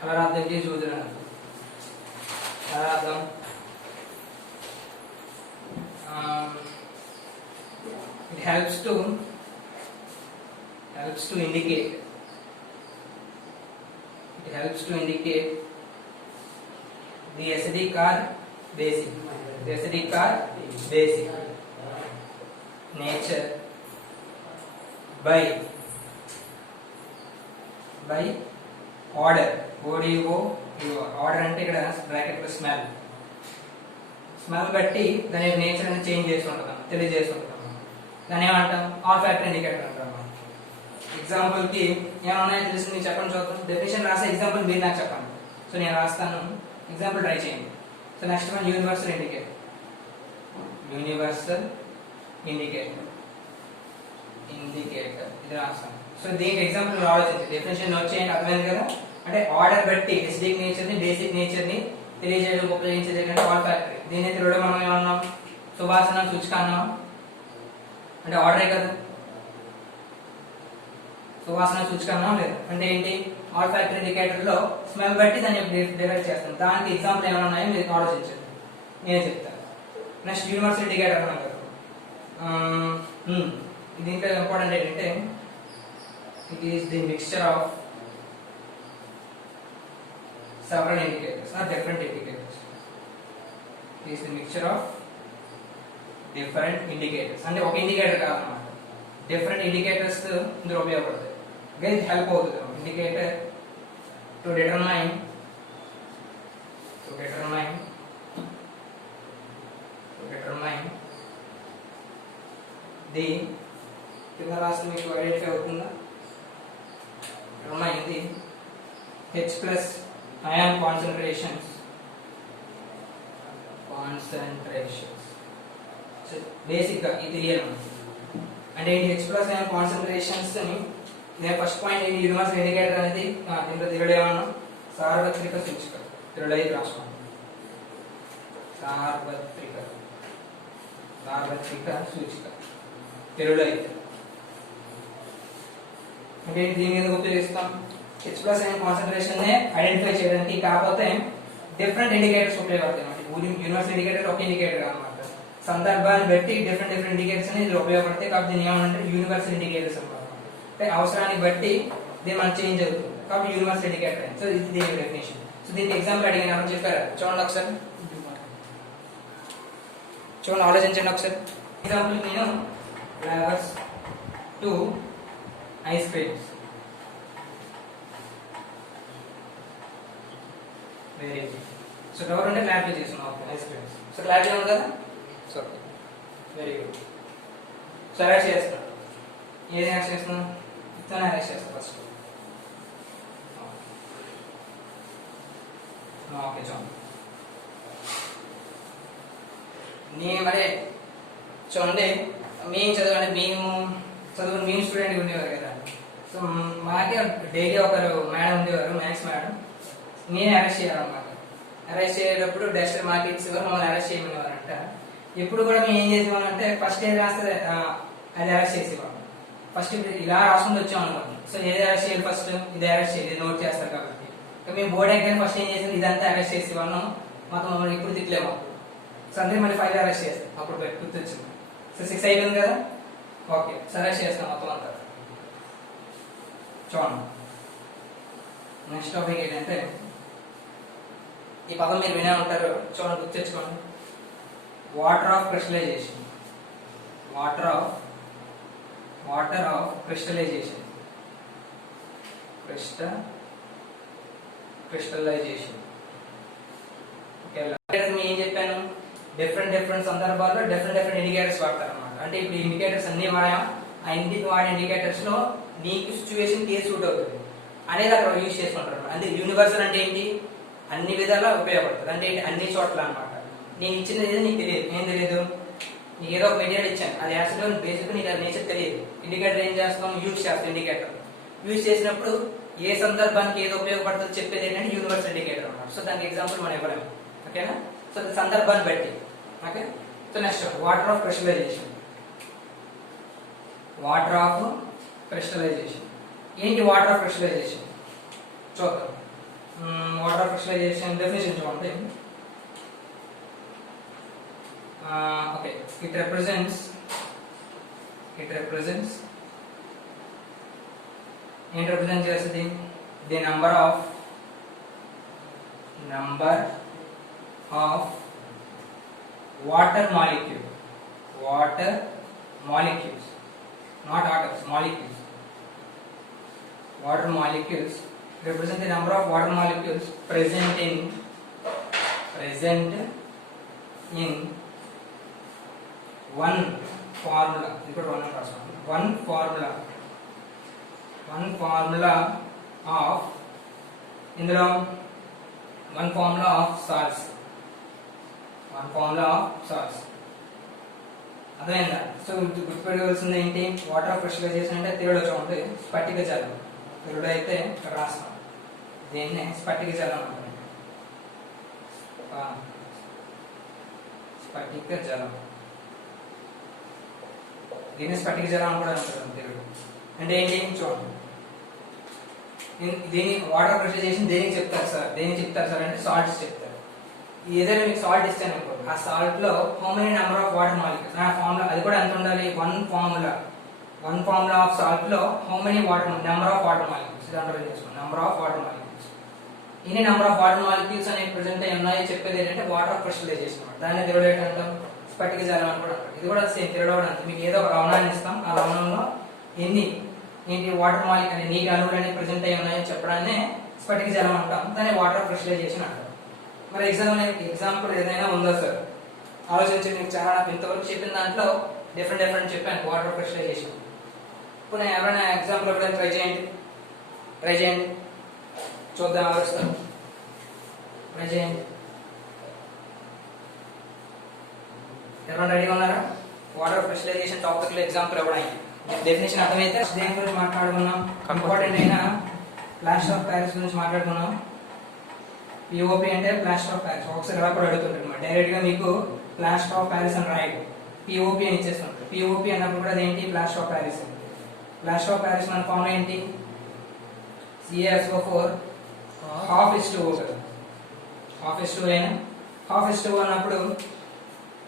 అలా రాద్దాం, ఇట్ ఈస్ యూజ్డ్ అని అలా రాద్దాం. It helps to indicate. It helps to indicate the acidic or basic. The acidic or basic nature by order. ODO order అంటే ఇక్కడ bracket లో smell బట్టి దాని నేచర్ అనేది చేంజ్ చేసి ఉంటుందన్న, తెలియజేస్తుంటాం. దాన్ని ఏమంటాం, ఆల్ ఫ్యాక్టరీ ఇండికేటర్ అంటాం. ఎగ్జాంపుల్ కి ఏమన్నాయో తెలిసి మీకు చెప్పండి చూద్దాం. డెఫినేషన్ రాసే ఎగ్జాంపుల్ మీరు నాకు చెప్పండి. సో నేను రాస్తాను, ఎగ్జాంపుల్ ట్రై చేయండి. So next one universal indicator. ఇది రాస్తాను. సో దీనికి ఎగ్జాంపుల్ మీరు ఆలోచించి డెఫినేషన్ నోట్ చేయండి, అర్థమైంది కదా. అంటే ఆర్డర్ బట్టి ఎసిడిక్ నేచర్ ని, బేసిక్ నేచర్ ని తెలియజేయడం ఉపయోగించేది ఏంటంటే ఆల్ ఫ్యాక్టరీ. దీని తిరగడం మనం ఏమన్నాం, సువాసన సూచిక అన్నాం, అంటే ఆర్డరే కదా. సువాసన సూచిక అన్నాం లేదు అంటే ఏంటి, ఆల్ ఫ్యాక్టరీ ఇండికేటర్ లో స్మెల్ బట్టి దాన్ని డిరైవ్ చేస్తాం. దానికి ఎగ్జాంపుల్ ఏమైనా ఉన్నాయో మీరు ఆలోచించండి, నేనే చెప్తాను. నెక్స్ట్ యూనివర్సల్ ఇండికేటర్ అన్నాం కదా. దీంట్లో ఇంపార్టెంట్ ఏంటంటే it is the mixture of several indicators or different indicators. It is the mixture of different indicators. అంటే ఒక ఇండికేటర్ కాదన్నమాట, డిఫరెంట్ ఇండికేటర్స్ ఇందులో ఉపయోగపడతాయి. గైస్ హెల్ప్ అవుతుంది. ఇండికేటర్ టు డిటర్మైన్ ది కింద రాస్తే మీకు ఐడెంటిఫై అవుతుందా, determine the H plus ion concentrations. So basic గా ఇది తెలియాలి అంటే ఏంటి, H plus ion concentrations ని నేను ఫస్ట్ పాయింట్ ఏంటి, యూనివర్సల్ ఇండికేటర్ అనేది దీంట్లో తిరగడం ఏమన్నా సార్వత్రిక సూచిక. 25 రాసుకోండి. సార్వత్రిక సూచిక 25 అంటే దీని మీద ఉపయోగిస్తాం. H plus ion concentration ని ఐడెంటిఫై చేయడానికి. కాకపోతే డిఫరెంట్ ఇండికేటర్స్ ఉపయోగపడతాయి. యూనివర్సల్ ఇండికేటర్ ఒక ఇండికేటర్ అన్నమాట, సందర్భాన్ని బట్టి డిఫరెంట్ ఇండికేటర్స్ అని ఇది ఉపయోగపడతాయి. కాబట్టి దీని ఏమంటే యూనివర్సల్ ఇండికేటర్స్ అన్నమాట. అంటే అవసరాన్ని బట్టి దీని మనం చేంజ్ అవుతుంది, కాబట్టి యూనివర్సల్ ఇండికేటర్. సో ఇది దీని డెఫినేషన్. సో దీనికి ఎగ్జాంపుల్ అడిగిన ఎవరు చెప్పారు చూడండి ఒకసారి, చూడండి ఆలోచించండి ఒకసారి. ఎగ్జాంపుల్ నేను flavours to ice creams. Very good. So doubt ఉంటే క్లారిఫై చేస్తున్నాం. Ice creams. సో క్లారిటీ ఉంది కదా. So very good. So arrest చేస్తాం. ఏది అరెస్ట్ చేస్తున్నాం, ఇతను అరెస్ట్ చేస్తాం ఫస్ట్. ఓకే చూడండి, మరి చూడండి మేము చదవండి, మేము స్టూడెంట్ ఉండేవారు కదా. సో మాకే డైలీ ఒకరు మేడం ఉండేవారు, మ్యాథ్స్ మేడం. నేనే అరెస్ట్ చేయాలన్నమాట. అరెస్ట్ చేసేటప్పుడు డస్టర్ మార్కెట్స్ మమ్మల్ని అరెస్ట్ చేయమనేవారంట. ఎప్పుడు కూడా మేము ఏం చేసేవాళ్ళం అంటే ఫస్ట్ ఏది రాస్తే అది అరెస్ట్ చేసేవాళ్ళం. ఫస్ట్ ఇలా రాసుకుంటూ వచ్చాం అనుకోండి. సో ఏది అరెస్ట్ చేయాలి, ఫస్ట్ ఇది అరెస్ట్ చేయాలి, నోట్ చేస్తారు కాబట్టి. మేము బోర్డ్ ఎగ్జామ్ ఫస్ట్ ఏం చేసాం, ఇదంతా అరెస్ట్ చేసేవాళ్ళం. మొత్తం మమ్మల్ని ఇప్పుడు తిట్లేము. సో అందరూ మళ్ళీ 5 అరెస్ట్ చేస్తాం. అప్పుడు గుర్తొచ్చింది. సో 6 అయిపోయింది కదా. ఓకే, సో అరెస్ట్ చేస్తాం మొత్తం అంతా. చూడండి నెక్స్ట్ టాపిక్ ఏంటంటే, ఈ పదం మీరు వినే ఉంటారు, చూడండి గుర్తు తెచ్చుకోండి. Water of crystallization. Water of crystallization. Crystallization. Okay, ఏం చెప్పాను, డిఫరెంట్ సందర్భాల్లో డిఫరెంట్ ఇండికేటర్స్ వాడతారు అనమాట. అంటే ఇప్పుడు ఇండికేటర్స్ అన్ని వాడాం, ఆ ఇంటికి వాడే ఇండికేటర్స్ లో నీకు సిచ్యువేషన్ ఏ సూట్ అవుతుంది అనేది అక్కడ యూజ్ చేసుకుంటారు. అంటే యూనివర్సల్ అంటే ఏంటి, అన్ని విధాలా ఉపయోగపడుతుంది. అంటే ఏంటి? అన్ని చోట్ల అన్నమాట. నేను ఇచ్చింది ఏదో నీకు తెలియదు, ఏం తెలియదు, నీకు ఏదో ఒక మెటీరియల్ ఇచ్చాను, అది యాసిడ్ బేసిక్ నీకు అది నేచర్ తెలియదు. ఇండికేటర్ ఏం చేస్తాం? యూజ్ చేస్తాం. ఇండికేటర్ యూజ్ చేసినప్పుడు ఏ సందర్భానికి ఏదో ఉపయోగపడుతుందో చెప్పేది ఏంటంటే యూనివర్సల్ ఇండికేటర్ అన్నమాట. సో దానికి ఎగ్జాంపుల్ మనం ఇవ్వలేము. ఓకేనా? సో సందర్భాన్ని బట్టి. Okay. So next water of crystallization. Water of crystallisation ఏంటి? వాటర్ ఆఫ్ క్రిస్టలైజేషన్ చూద్దాం. వాటర్ ఆఫ్ క్రిస్టలైజేషన్ డెఫినేషన్ చూడండి. ఓకే, it represents ఏం రిప్రజెంట్ చేస్తుంది? The number of water molecules, not atoms, molecules. Water molecules represent the number of water molecules present in one formula. One formula of ఇందులో one formula of salts. అర్థమైందా? So గుర్తుపెట్టుకోవాల్సింది ఏంటి? Water of crystallisation అంటే తెలుగులో చూడండి స్ఫటిక జలం. తెలుగులో అయితే ఇక్కడ రాస్తాం, దీన్నే స్ఫటిక జలం అంటారు. స్ఫటిక జలం, దీన్ని స్ఫటిక జలం కూడా అంటారు తెలుగు. అంటే ఏంటి చూడండి, దీని వాటర్ క్రిస్టలైజేషన్ దేనికి చెప్తారు సార్ అంటే సాల్ట్స్ చెప్తారు. ఏదైనా మీకు సాల్ట్ ఇస్తాను అనుకో, ఆ సాల్ట్ లో how many number of water molecules, ఆ ఫార్ములా అది కూడా ఎంత ఉండాలి? వన్ ఫార్ములా ఆఫ్ సాల్ట్ లో how many number of water molecules, ఇది అండర్లైన్ చేసుకోండి. నెంబర్ ఆఫ్ వాటర్ మాలిక్యూల్స్, ఇన్ని నెంబర్ ఆఫ్ వాటర్ మాలిక్యూల్స్ అనేవి ప్రెసెంట్ అయి ఉన్నాయి చెప్పేది ఏంటంటే వాటర్ ఆఫ్ క్రిస్టలైజేషన్ అన్నమాట. దాన్ని తెలుగులో ఏంటంటాం? స్ఫటిక జలం అని కూడా అంటారు. ఇది కూడా సేమ్ తెలుగులో కూడా అంతే. మీకు ఏదో ఒక లవణాన్ని ఇస్తాం, ఆ లవణంలో ఏంటి వాటర్ మాలిక్ అనే నీటి అణువులు అనేవి ప్రెసెంట్ అయి ఉన్నాయని చెప్పడాన్ని స్ఫటిక జలం అంటాం. దాన్ని వాటర్ ఆఫ్ క్రిస్టలైజేషన్ అంటారు. మరి ఎగ్జాంపుల్ ఏదైనా ఉందా సార్? ఆలోచించండి. మీకు చాలా ఇంతవరకు చెప్పిన దాంట్లో డిఫరెంట్ చెప్పాను వాటర్ ఆఫ్ క్రిస్టలైజేషన్. ఇప్పుడు నేను ఎవరైనా ఎగ్జాంపుల్ ఎప్పుడైనా ట్రై చేయండి చూద్దాం ఎవరు వస్తారు. ట్రై చేయండి. ఎవరైనా రెడీగా ఉన్నారా? వాటర్ ఆఫ్ క్రిస్టలైజేషన్ టాపిక్ లో ఎగ్జాంపుల్ ఎవరైనా డెఫినేషన్ అర్థమైతే దేని గురించి మాట్లాడుకున్నాం? ఇంపార్టెంట్ అయిన ప్లాస్టర్ ఆఫ్ ప్యారిస్ గురించి మాట్లాడుకున్నాం. పిఓపి అంటే ప్లాస్టర్ ఆఫ్ ప్యారిస్. ఒకసారి ఎలా కూడా అడుగుతుంటారు డైరెక్ట్ గా మీకు ప్లాస్టర్ ఆఫ్ ప్యారిస్ అని రాయడు, పిఓపి అని ఇచ్చేస్తుంటారు. పిఓపి అన్నప్పుడు కూడా అదేంటి? Plaster of Paris. Plaster of Paris మన ఫార్ములా ఏంటి? CaSO4 half/2 కదా. half/2 అయినా half/2 అన్నప్పుడు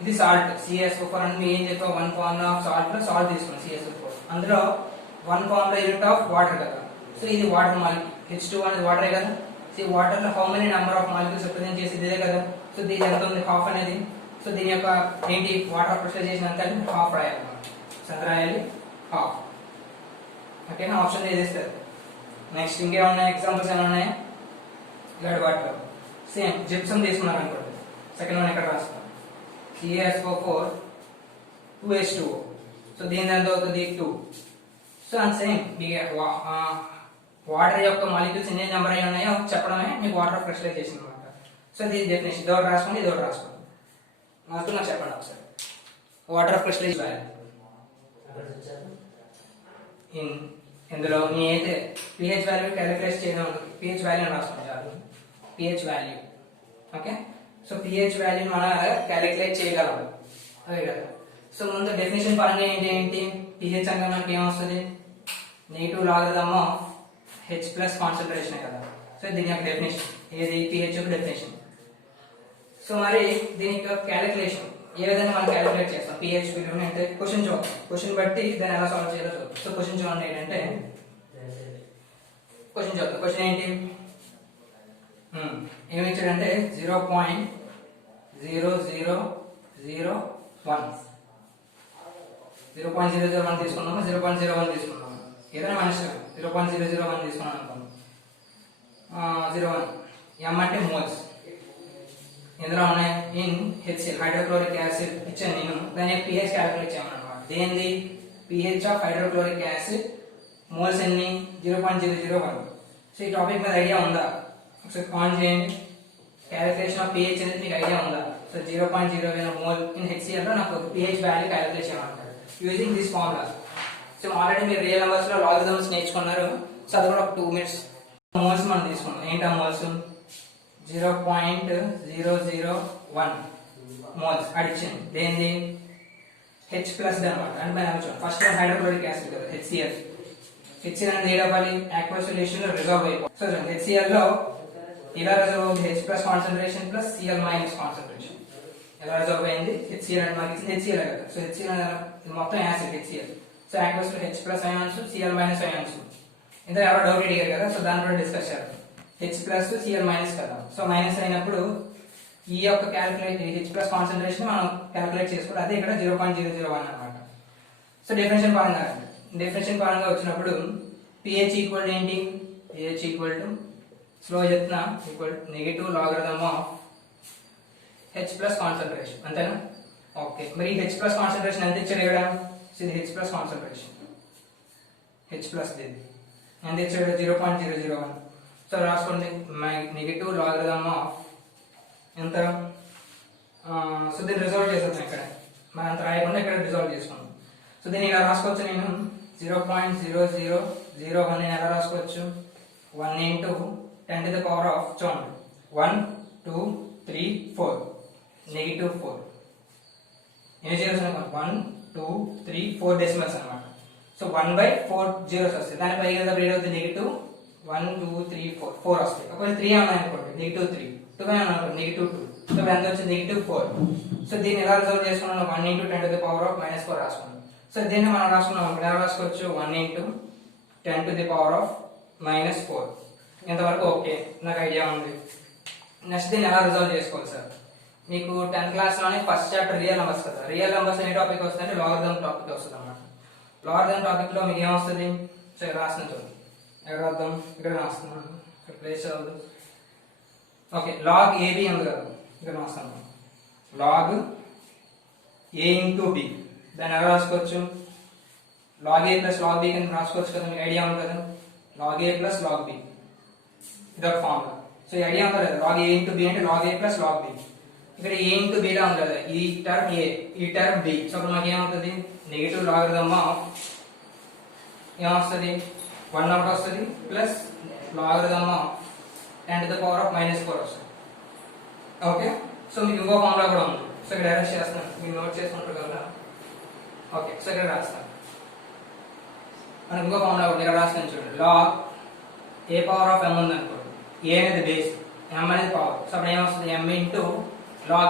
ఇది సాల్ట్. CaSO4 అంటే ఏం చెప్పాం? వన్ ఫార్ములా ఆఫ్ సాల్ట్ లో సాల్ట్ తీసుకున్నాం CaSO4. అందులో one formula unit of water కదా. సో ఇది వాటర్ మాలిక్యూల్. H2 అనేది వాటరే కదా. సో వాటర్ లో how many number of molecules represent చేసేది ఇదే కదా. సో దీని ఎంత ఉంది? హాఫ్ అనేది. సో దీని యొక్క ఏంటి? వాటర్ ఆఫ్ క్రిస్టలైజేషన్ అంతా హాఫ్ రాయాలన్నమాట. ఎంత రాయాలి? హాఫ్. ఓకేనా? ఆప్షన్ చేసేస్తారు. నెక్స్ట్ ఇంకేమన్నా ఎగ్జాంపుల్స్ ఏమైనా ఉన్నాయా? ఇలాంటి వాటిలో సేమ్ జిప్సమ్ తీసుకున్నారు అనుకోండి. సెకండ్ వన్ ఎక్కడ రాస్తాం? CaSO4 2H2O. సో దీని ఎంత అవుతుంది? 2. సో అండ్ సేమ్ వాటర్ యొక్క మాలిక్యూల్స్ ఎన్ని నెంబర్ అయి ఉన్నాయో చెప్పడమే మీకు వాటర్ ఆఫ్ క్రిస్టలైజేషన్ అనమాట. సో దీని డెఫినేషన్ ఇది ఒకటి రాసుకోండి, ఇది ఒకటి రాసుకోండి. నాకు చెప్పండి ఒకసారి. వాటర్ ఆఫ్ క్రిస్టలైజేషన్ ఇందులో మీ అయితే pH వాల్యూ క్యాలిక్యులేట్ చేయడం ఉంటుంది. pH వాల్యూ రాసుకోండి చాలు. pH value. Okay. So pH value మనం క్యాలిక్యులేట్ చేయగలం, అదే కదా. సో ముందు డెఫినేషన్ పరంగా ఏంటి? pH అంటే మనకి ఏమొస్తుంది? Negative logarithm of H plus concentration కదా. సో దీని యొక్క డెఫినేషన్ ఏది? pH యొక్క డెఫినేషన్. సో మరి దీని యొక్క క్యాలిక్యులేషన్ ఏ విధంగా మనం క్యాలిక్యులేట్ చేస్తాం? pH విలువని అంటే క్వశ్చన్ చూద్దాం. క్వశ్చన్ బట్టి దాన్ని ఎలా సాల్వ్ చేయాలో చూద్దాం. సో క్వశ్చన్ చూడండి ఏంటంటే క్వశ్చన్ ఏంటి? ఏమి ఇచ్చాడంటే 0.0001 0.001 తీసుకున్నాము, 0.01 తీసుకున్నాము. ఏదైనా మనిషి 0.001 తీసుకున్నాం అనుకోండి. 01 M అంటే మోల్స్. ఇందులో ఉన్నాయి ఇన్ HCl హైడ్రోక్లోరిక్ యాసిడ్ ఇచ్చాను నేను. దాని pH క్యాలిక్యులేట్ చేయమని అనమాట. దేనిది? pH of hydrochloric acid moles ఎన్ని? 0.001. సో ఈ టాపిక్ మీద ఐడియా ఉందా? ఒకసారి ఆన్ చేయండి. క్యాలిక్యులేషన్ ఆఫ్ pH అనేది మీకు ఐడియా ఉందా? సో 0.01 మోల్ ఇన్ HCl లో నాకు pH వాల్యూ క్యాలిక్యులేట్ చేయమంటారు using this formula. So already మీరు రియల్ నెంబర్స్ లో లాగరిథమ్స్ నేర్చుకున్నారు. సో అది కూడా ఒక 2 minutes మోల్స్ మనం తీసుకున్నాం. ఏంటి ఆ మోల్స్? 0.001 మోల్స్ అడిషన్ దేనిది? H ప్లస్ అనమాట. అంటే మనం ఫస్ట్ హైడ్రోక్లోరిక్ యాసిడ్ కదా HCl. HCl అనేది ఏడవాలి aqueous solution లో రిజాల్వ్ అయిపోతుంది. సో HCl లో ఇలా రిజాల్వ్ అవుతుంది H plus concentration plus Cl minus concentration. ఎలా రిజాల్వ్ అయింది? HCl అంటే మనకి HCl కదా. సో HCl ఇది మొత్తం యాసిడ్ HCl. సో aqueous లో H plus ions Cl minus ions. ఇంత ఎవరో డౌట్ అడిగారు కదా. సో దాని గురించి డిస్కస్ చేద్దాం. H ప్లస్ Cl మైనస్ కదా. సో మైనస్ అయినప్పుడు ఈ యొక్క క్యాలిక్యులేట్ H ప్లస్ కాన్సంట్రేషన్ మనం క్యాలిక్యులేట్ చేసుకోవాలి. అదే ఇక్కడ 0.001 అన్నమాట. సో డిఫరెన్షియల్ పరంగా వచ్చినప్పుడు pH ఈక్వల్ ఏంటి? pH ఈక్వల్ టు స్లో చెప్తున్నా equal negative logarithm of H plus concentration. అంతేనా? ఓకే. మరి H ప్లస్ కాన్సంట్రేషన్ ఎంత ఇచ్చాడు ఇక్కడ? ఇది H plus concentration. H plus ఇది ఎంత ఇచ్చాడు? 0.001. సో రాసుకోండి నెగటివ్ లాగరిథమ్ ఆఫ్ ఎంత? సో దీన్ని రిజాల్వ్ చేసేద్దాం ఇక్కడ. మనం అంత రాయకుండా ఇక్కడ రిజాల్వ్ చేసుకున్నాం. సో దీన్ని ఇలా రాసుకోవచ్చు. నేను 0.0001 ఎలా రాసుకోవచ్చు? 1 into 10 to the power of చూడండి 1 2 3 4 నెగిటివ్ 4 ఎన్ని జీరోస్ అనుకోండి 1 2 3 4 డెసిమల్స్ అన్నమాట. సో 1/4 జీరోస్ వస్తాయి. దాని పైగా బ్రేడ్ అవుతుంది నెగిటివ్ 1 2 3 4 4 వస్తాయి. ఒకవేళ 3 ఉన్నాయి అనుకోండి నెగిటివ్ 3 2 అనుకోండి నెగిటివ్ 2. సో ఎంత వచ్చింది? నెగిటివ్ 4. సో దీన్ని ఎలా రిజాల్వ్ చేసుకున్నాను? 1 into 10 to the power of -4 రాసుకున్నాను. సో దీన్ని మనం రాసుకున్నాం ఎలా రాసుకోవచ్చు? 1 into 10 to the power of -4. ఇంతవరకు ఓకే, నాకు ఐడియా ఉంది. నెక్స్ట్ దీన్ని ఎలా రిజాల్వ్ చేసుకోవాలి సార్? మీకు 10th క్లాస్ లోనే ఫస్ట్ చాప్టర్ రియల్ నెంబర్స్ కదా. రియల్ నెంబర్స్ ఏ టాపిక్ వస్తుందంటే లాగరిథమ్ టాపిక్ వస్తుంది అన్నమాట. లాగరిథమ్ టాపిక్ లో మీకు ఏమొస్తుంది? సో రాసిన చూడండి. ఎక్కడ రాద్దాం? ఇక్కడ రాస్తున్నాను. ఇక్కడ ప్లేస్ చదవదు. ఓకే, లాగ్ AB ఉంది కదా, ఇక్కడ రాస్తాను. Log A into B. దాన్ని ఎలా రాసుకోవచ్చు? Log A plus log B కింద రాసుకోవచ్చు కదా. మీకు ఐడియా ఉంది కదా. Log A plus log B ఇదొక ఫార్ములా. సో ఈ ఐడియా ఉంది కదా. లాగ్ A ఇంటూ B అంటే log A plus log B. ఇక్కడ A ఇంటూ B లా ఉంది కదా. ఈ టర్మ్ A, ఈ టర్మ్ B. సో అప్పుడు మనకి ఏమవుతుంది? నెగిటివ్ లాగరిథమ్ ఆఫ్ ఏమొస్తుంది? 1 అవుట్ వస్తుంది plus logarithm of 10 to the power of -4 వస్తుంది. ఓకే. సో మీకు ఇంకో ఫార్ములా కూడా ఉంది. సో ఇక్కడ అరెస్ట్ చేస్తాను, మీరు నోట్ చేసుకుంటారు కదా. ఓకే, సో ఇక్కడ రాస్తాను. మనకు ఇంకో ఫార్ములా కూడా ఇక్కడ రాస్తాను చూడండి. Log A power of M ఉంది అనుకోండి. A అనేది బేస్, M అనేది పవర్. సో అప్పుడు ఏమొస్తుంది? M into log